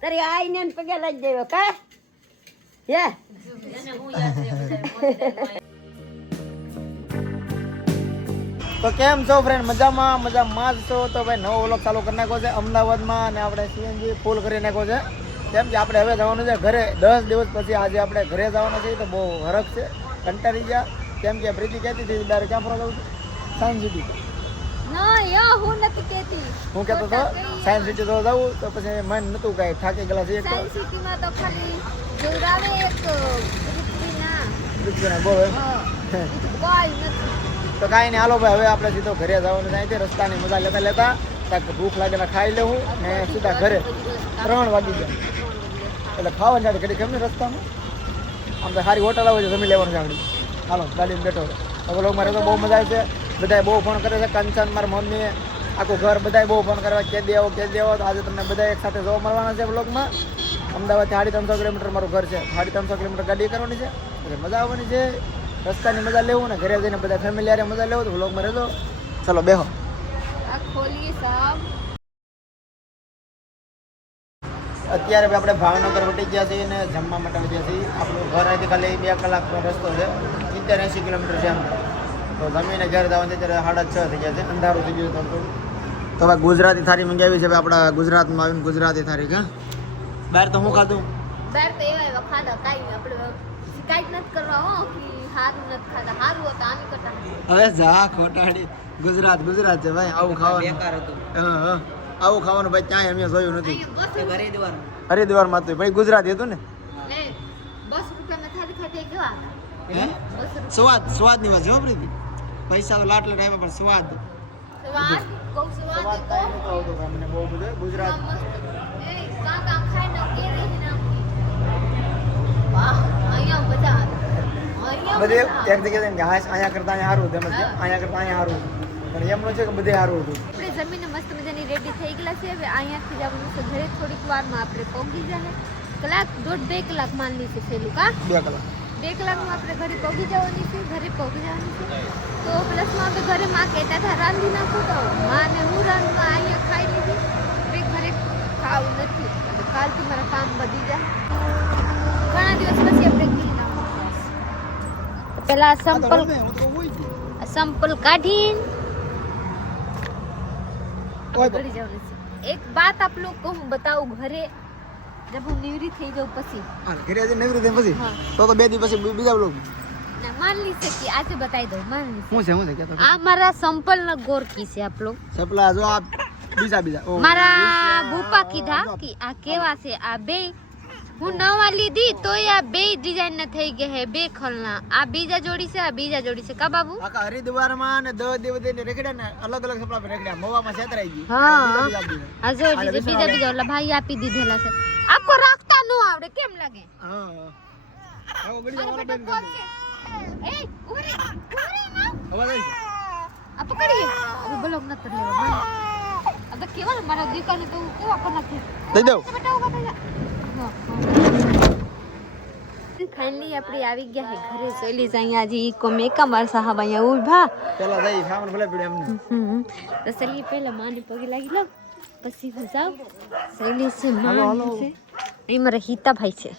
તારી આઈને પગે લઈ દેવો કા તો કેમ છો ફ્રેન્ડ? મજામાં જ છો? તો ભાઈ નવો વ્લોગ ચાલુ કરી નાખ્યો છે અમદાવાદમાં અને આપણે સીએનજી ફૂલ કરી નાખ્યો છે. કેમ કે આપણે હવે જવાનું છે ઘરે. 10 દિવસ પછી આજે આપણે ઘરે જવાનું છે. તો બહુ હરખ છે, કંટાળી ગયા. કેમ કે પ્રીતિ કહેતી હતી ડાયરેક્ટ ક્યાં ફરવા જવું? Science city. હું નથી કહેતી. હું કહેતો હતો સાયન્સ સિટી તો જવું, તો પછી મન નતું કાંઈ, થાકી ગયેલા છે. સાયન્સ સિટીમાં તો ખાલી જોરાવે એક તો કાંઈ નહીં, હાલો ભાઈ હવે આપણે સીધો ઘરે જવાનું છે. અહીંથી રસ્તાની મજા લેતા કાંઈક ભૂખ લાગેલા ખાઈ લેવું ને સીધા ઘરે. 3 વાગી ગયા એટલે ખાવાની સાથે ઘડી કેમ રસ્તામાં આમ તો સારી હોટલ આવે છે, જમી લેવાનું છે આગળ. હાલો ગાડીમાં બેઠો હવે લોકો મારે તો બહુ મજા આવે છે. બધાએ બહુ ફોન કરે છે, કંચન મારા મમ્મી આખું ઘર બધાએ બહુ ફોન કરવા કે દેવો. તો આજે તમને બધા એક સાથે જોવા મળવાના છે બ્લોગમાં. અમદાવાદથી 350 કિલોમીટર મારું ઘર છે. 350 કિલોમીટર ગાડી કરવાની છે એટલે મજા આવવાની છે. રસ્તાની મજા લેવું ને ઘરે જઈને બધા ફેમિલી યારે મજા લેવું. તો બ્લોગમાં રહેજો. ચલો બેહો. અત્યારે આપણે ભાવનગર વટી ગયા છીએ ને જમવા માટે ગયા છીએ. આપણું ઘર અહીંથી ખાલી 2 કલાકનો રસ્તો છે. 70-80 કિલોમીટર છે એમ. તો જમીને ઘર જવાનું છે ત્યારે 6:30 થઈ ગયા છે. અંધારું થઈ ગયું હતું. તો હવે ગુજરાતી થાળી મંગાવી છે. આપણા ગુજરાતમાં આવીને ગુજરાતી થાળી કા બહાર તો હું ખાધું બહાર તો એવા ખાધા કાઈ આપણે શિકાયત નથી કરવા હો કે હારું નથી ખાધા. હારું હતું આની કરતા. હવે જા ખોટાડી. ગુજરાત છે ભાઈ. આવું ખાવાનું બેકાર હતું. હા આવું ખાવાનું ભાઈ ક્યાંય અમે જોયું નથી. હરિદ્વારમાં હતું ભાઈ. ગુજરાતી હતું ને. 10 રૂપિયામાં થાળી ખાધી કેવા હતા? સ્વાદની વાત જો પ્રીતિ. પૈસા તો લાટલા ટાઈમ પર સ્વાદ મને બહુ બધું ગુજરાત બધે એક જગ્યાએ કે અહીંયા કરતા અહીંયા સારું હતું, અહીંયા કરતા અહીંયા સારું હતું. પણ એમનો છે કે બધે સારું હતું. આપણે જમીને મસ્ત મજાની રેડી થઈ ગયેલા છે. હવે અહીંયાથી જવાનું છે ઘરે. થોડીક વારમાં આપણે પહોંચી જાય. 1.5-2 કલાક માનલી છે છેલ્લું કા 2 કલાક. 2 કલાકમાં આપણે ઘરે પહોંચી જવાની છે. તો પ્લસમાં આપણે ઘરે માં કહેતા હતા રાંધી નાખું. તો માને હું રાંધવા અહીંયા ખાઈ લીધી. ઘરે ખાવું નથી. કાલથી મારા કામ વધી જાય. ઘણા દિવસ પછી આપણે પેલા સંપલ કાઢીને एक बात आप लोग को मैं बताऊं. घरे जब हम निवृत्त થઈ જાવ પછી ઘરે આજે નિવૃત્ત થઈ પછી તો 2 દિવસ પછી બીજા લોકો ના मान लीजिए कि आज बताई दो. मान लीजिए હું છે કે આ મારા સંપલ ન ગોરકી છે. આપ લોગ સપલા જો આ બીજા મારા ભૂપા કીધા કે આ કેવા છે. આ બે હું નવા લીધી તો આ બે ડિઝાઇન ના થઈ ગયા હે. બે ખલના આ બીજા જોડી છે. આ બીજા જોડી છે કા બાબુ. આકા હરિદ્વારમાં ને 10 દિવસ ને રેખડ્યા ને અલગ સપલા પર રેખડ્યા. મોવામાં છેતરાઈ ગઈ. હા આ જોડી બીજા ઓલા ભાઈ આપી દીધેલા છે. આકો રાખતા ન આવડે કેમ લાગે. હા આવો ગડી વાળા બેન ગયો. એ ઉરે ના અવાજ આવી આ પકડીએ. હવે બ્લોગ ન કરી લેવા. આ તો કેવા મારા દીકરાને તો કેવા કર નાખે. દઈ દઉં. ફાઇનલી આપણે આવી ગયા હે ઘરે. શૈલી અહીંયા જી કો મેકા માર સાહેબ અહીંયા ઊભા. ચલો જઈ સામાન ભલે પડ્યો એમને. તો શૈલી પહેલા માને પગે લાગી લો પછી હું જાવ. શૈલી છે માન છે. એ મારા હિતા ભાઈ છે.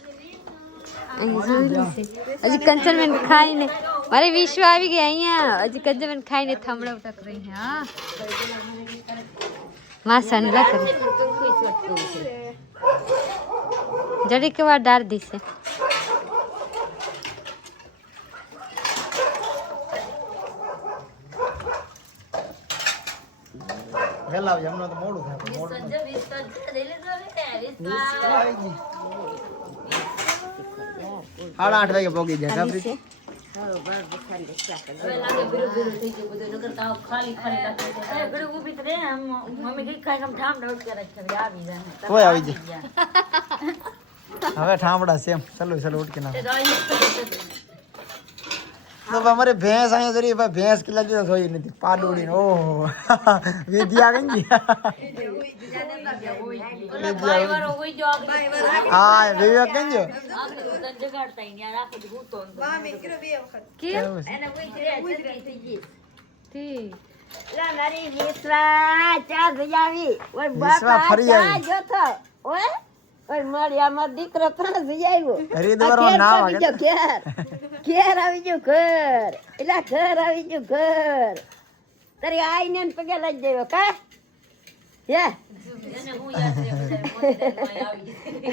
અહીં જોઈ છે. હજી કંચનબેન ખાઈને મારે વિશ્વ આવી ગયા અહીંયા. હજી કંચનબેન ખાઈને થાંભળાવટા કરી. હા માસાને લા કરી જડી કેવા ડાર દીશે. વેલા આવી હમણાં તો મોડું થાય. 8:30 વાગે પહોંચી જાય. કોઈ આવી જાય હવે ઠામડા સેમ. ચલો ઉઠ કે ના તો અમારે ભેંસ અહીંયા જરી ભાઈ ભેંસ કેટલા દિવસ હોય નથી પાડોડી ઓહો વિદ્યા કઈ હા વિવેક કઈ ગયો દીકરો પણ જઈ આવ્યો હરિદ્વાર નામ ઘેર આવી ગયો ઘર એટલે ઘર આવી ગયું ઘર તારી આઈને પગે લઈ જયો કા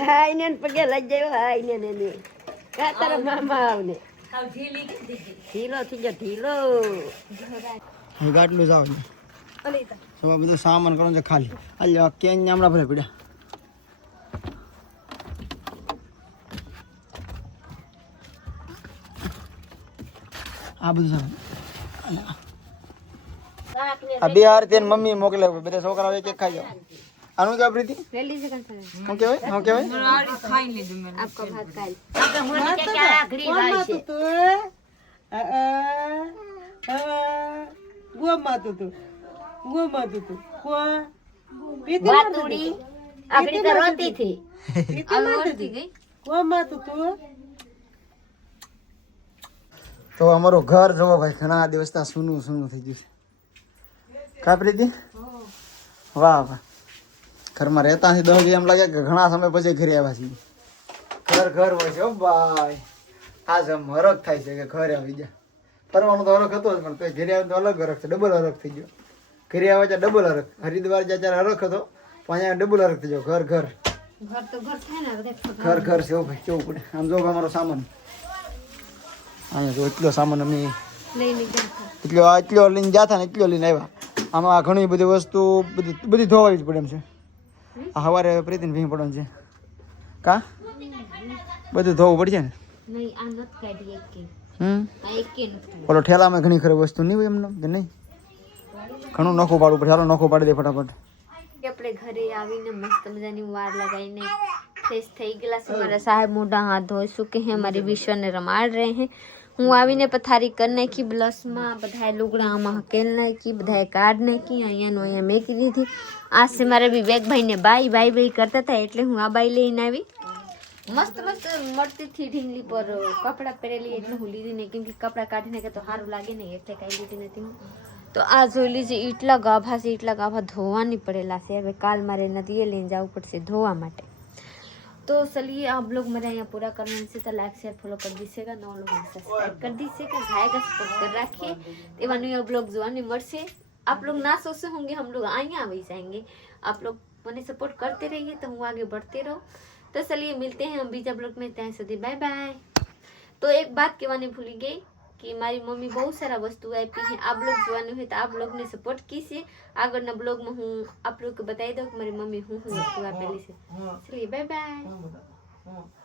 આઈને પગે લઈ જયો આઈને ને કા તારા મામા આવને ઢીલો થઈ ગયો ઢીલો ગાટલું જાવ સવા બધું સામાન કરવાનું છે ખાલી હાલ કેન હમણાં ભરે પડ્યા આ બધું આ બે હાર તેને મમ્મી મોકલે બધા છોકરાઓ એક એક ખાઈ જાવ આનું કેવા પ્રીતિ શું કહેવાય શું કહેવાય आपका भात काल આખડી તો રોતી થી તો અમારું ઘર જોવો ભાઈ ઘણા દિવસથી સૂનું સૂનું થઈ ગયું છે કા પ્રીતિ વાહ વાહ ઘરમાં રહેતા નથી 10 દિવસ એમ લાગે કે ઘણા સમય પછી ઘરે આવ્યા છીએ ઘર ઘર હોય છે ભાઈ આજ હરખ થાય છે કે ઘરે આવી ગયા ફરવાનું તો હરખ હતો જ પણ તો ઘરે આવે તો અલગ હરખ છે ડબલ હરખ થઈ ગયો ઘરે આવે છે ડબલ હરખ હરિદ્વાર જ્યાં ત્યારે હરખ હતો પણ અહીંયા ડબલ હરખ થઈ ગયો ઘર ઘર घर तो घर था ना ઘર ઘર છે ભાઈ કેવું પડે આમ જો અમારો સામાન અહીંયા જો એટલો સામાન અમે लेने जाता એટલો લઈને જાતા ને એટલો લઈને આવ્યા આમાં ઘણી બધી વસ્તુ બધી ધોવાવી જ પડે એમ છે આ સવારે પ્રીતિને ભીંગ પડવાનું છે કા બધું ધોવું પડશે ને नहीं आनत काटी एक के एक के नहीं ઓલો ઠેલામાં ઘણી ખરી વસ્તુ નહીં હોય એમને કે નહીં ઘણું નખું પાડવું પડે ચાલો નખું પાડી દે ફટાફટ આપણે ઘરે આવીને મસ્ત મજાની વાર લગાવીને ફ્રેશ થઈ ગયેલા છે મારા સાહેબ મોઢા હાથ ધોઈ ચૂકે हैं हमारी विश्वને રમાડ રહે हैं હું આવીને પથારી કરી નાખી બ્લસમાં બધાએ લુગડા આમાં હકેલ નાખી બધાએ કાઢ નાખી અહીંયાનું અહીંયા મેકી દીધી આ છે મારા વિવેકભાઈને બાઈ બાઈ કરતા હતા એટલે હું આ બાઈ લઈને આવી મસ્ત મસ્ત મળતી થી ઢીંગલી પર કપડાં પહેરેલી એટલે હું લીધી નહીં કેમ કે કપડાં કાઢીને કે તો સારું લાગે નહીં એટલે કાંઈ લીધી નથી હું તો આ જોઈ લીજે એટલા ગાભા ધોવાની પડેલા છે હવે કાલ મારે નદીએ લઈને જવું પડશે ધોવા માટે तो चलिए आप लोग मेरा यहाँ पूरा करने से तो लाइक शेयर फॉलो कर दीजिएगा नौ लोग सब्सक्राइब कर दीजिएगा भाई का सपोर्ट कर रखिए एवं अब लोग जो मर से आप लोग ना सोचे होंगे हम लोग आएंगे आ भी जाएंगे आप लोग मैंने सपोर्ट करते रहिए तो हम आगे बढ़ते रहो तो चलिए मिलते हैं हम बीजा ब्लॉग में तय સુધી बाय बाय तो एक बात कहवानी भूली गई कि हमारी मम्मी बहुत सारा वस्तु आपी है आप लोग જોવાનું હોય તો आप लोग ने सपोर्ट कीजिए આગળના બ્લોગ में હું आप लोग को बताई दूं कि मेरी मम्मी हूँ वस्तु આપેલી છે चलिए बाय बाय